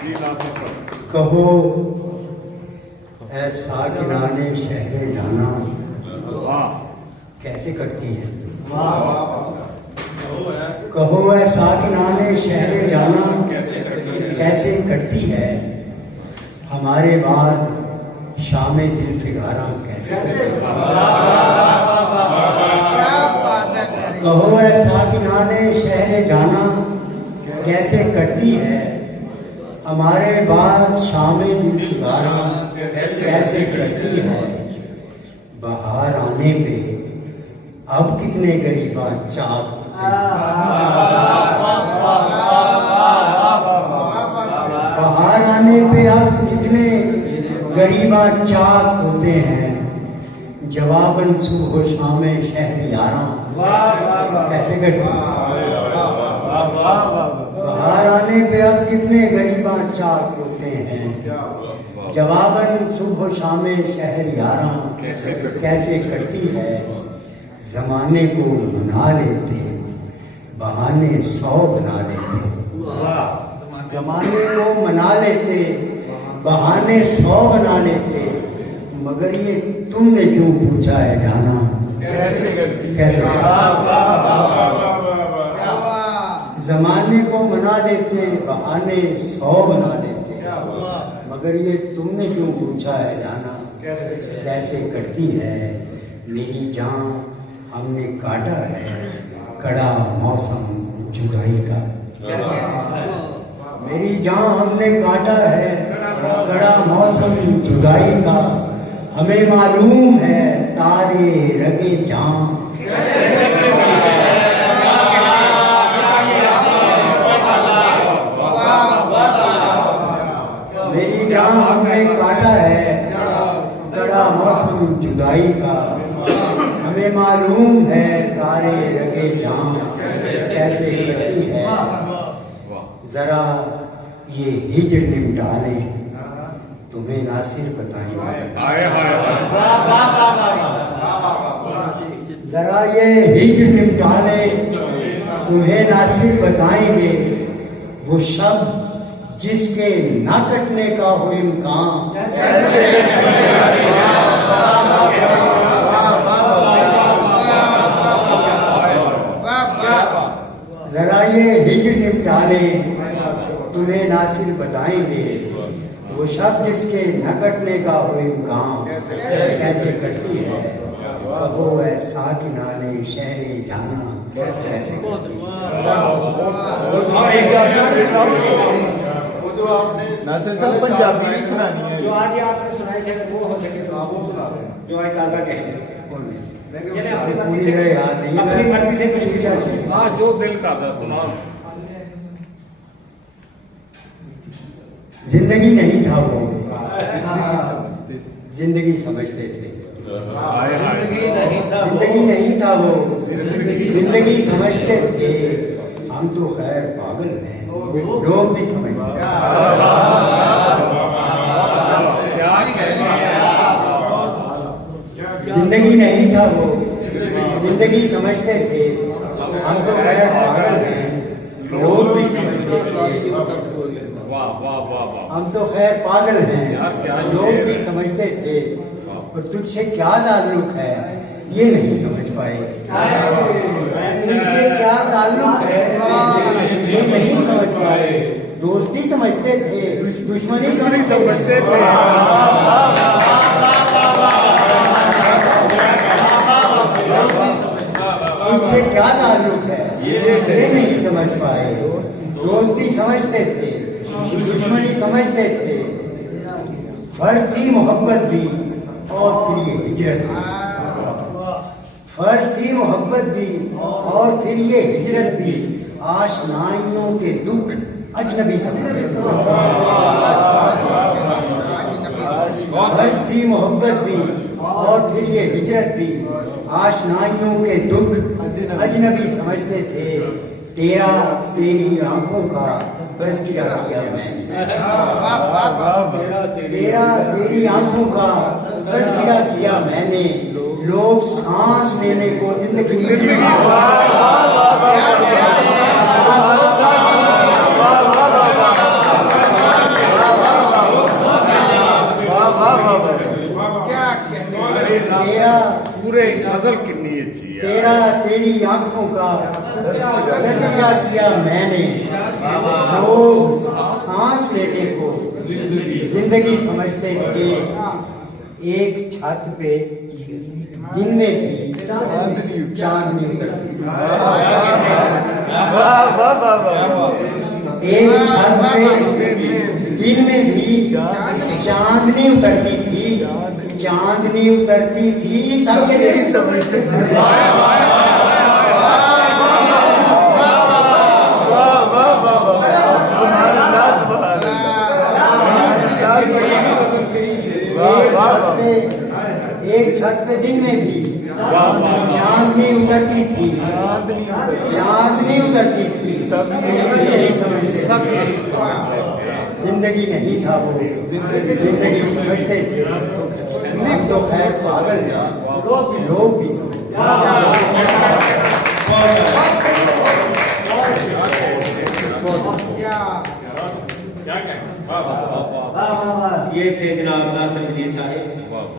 कहो ऐसा किनारे शहर जाना कैसे करती है। कहो ऐसा किनारे शहर जाना कैसे करती है। हमारे बाद शाम दिल फिगारा कैसे करती है। कहो ऐसा किनारे शहर जाना कैसे करती है। हमारे बाद शाम दिल फिगारा कैसे करती है। बाहर आने पे अब कितने गरीबा चाक बाहर आने पे अब कितने गरीबा चाक होते हैं। जवाबन सुबह शाम शहर यारा कैसे करती बाहर आने पे अब कितने गरीबा चाक होते हैं। जवाबन सुबह शाम शहर यारा कैसे करती है। जमाने को मना लेते बहाने 100 बना लेते। जमाने को मना लेते बहाने 100 बना लेते। मगर ये तुमने क्यों पूछा है जाना कैसे कैसे। जमाने को मना लेते बहाने 100 बना लेते। मगर ये तुमने क्यों पूछा है जाना कैसे करती है। मेरी जान हमने काटा है कड़ा मौसम जुदाई का। मेरी जान हमने काटा है कड़ा मौसम जुदाई का। हमें मालूम है तारे रगे जान मेरी जान हमने काटा है कड़ा मौसम जुदाई का। हमें मालूम है तारे रगे जान कैसे करती है। जरा ये हिजर निपटा ले तुम्हें नासिर बताएंगे। जरा ये हिजर निपटा ले तुम्हें नासिर बताएंगे। वो शब्द जिसके ना कटने का हो इम्कान। जरा ये हिजर निपटा ले तुम्हें नासिर बताएंगे। वो शब्द जिसके न कटने का हो इम्कान कैसे कटती है। कहो ऐसा किनारे शहर जाना कैसे करती है। नासिर साहब पंजाबी नहीं सुनानी है। जो आज आपने सुनाई थे वो हो सके तो आप वो सुना दें जो आज ताज़ा कहेंगे। अपनी मर्जी से कुछ भी हाँ जो दिल करता सुना। जिंदगी नहीं था वो जिंदगी समझते थे। जिंदगी नहीं था वो जिंदगी समझते थे। हम तो खैर पागल हैं लोग भी समझते हैं। जिंदगी नहीं था वो जिंदगी समझते थे। हम तो खैर पागल हैं लोग भी समझते थे। हम तो खैर पागल हैं लोग भी समझते थे। और तुझसे क्या ताल्लुक है ये नहीं समझ पाए। तुझसे क्या ताल्लुक है ये नहीं समझ पाए। दोस्ती समझते थे दुश्मनी समझते थे। तुझसे क्या ताल्लुक है ये नहीं समझ पाए। दोस्ती समझते थे दुश्मनी समझते थे। फर्ज थी मोहब्बत भी और फिर ये हिजरत भी। फर्ज थी मोहब्बत भी और फिर ये हिजरत भी। आशनाइयों के दुख अजनबी समझते थे। फर्ज थी मोहब्बत भी और फिर ये हिजरत भी। आशनाइयों के दुख अजनबी समझते थे। तेरा तेरी आंखों का तज़किरा किया मैंने। तेरा तेरी आंखों का तज़किरा किया मैंने। लोग सांस लेने को जिंदगी पूरे गजल कितनी अच्छी है। तेरा तेरी आंखों का तज़किया किया मैंने, लोग सांस लेने को जिंदगी समझते थे। एक छत पे दिन में भी चांदनी उतरती थी। वाह वाह वाह वाह। एक छत पे दिन में भी चांदनी उतरती थी, चांदनी उतरती थी, सबके नहीं समझते थे। वाह वाह वाह वाह। सुभान अल्लाह सुभान अल्लाह। एक छत पे दिन में भी चांदनी उतरती थी, चांदनी उतरती थी। सब यही समझते, जिंदगी नहीं था वो, जिंदगी समझते थे। हम तो खैर पागल हैं, लोग भी समझते। ये थे जनाब नासिर जी साहिब।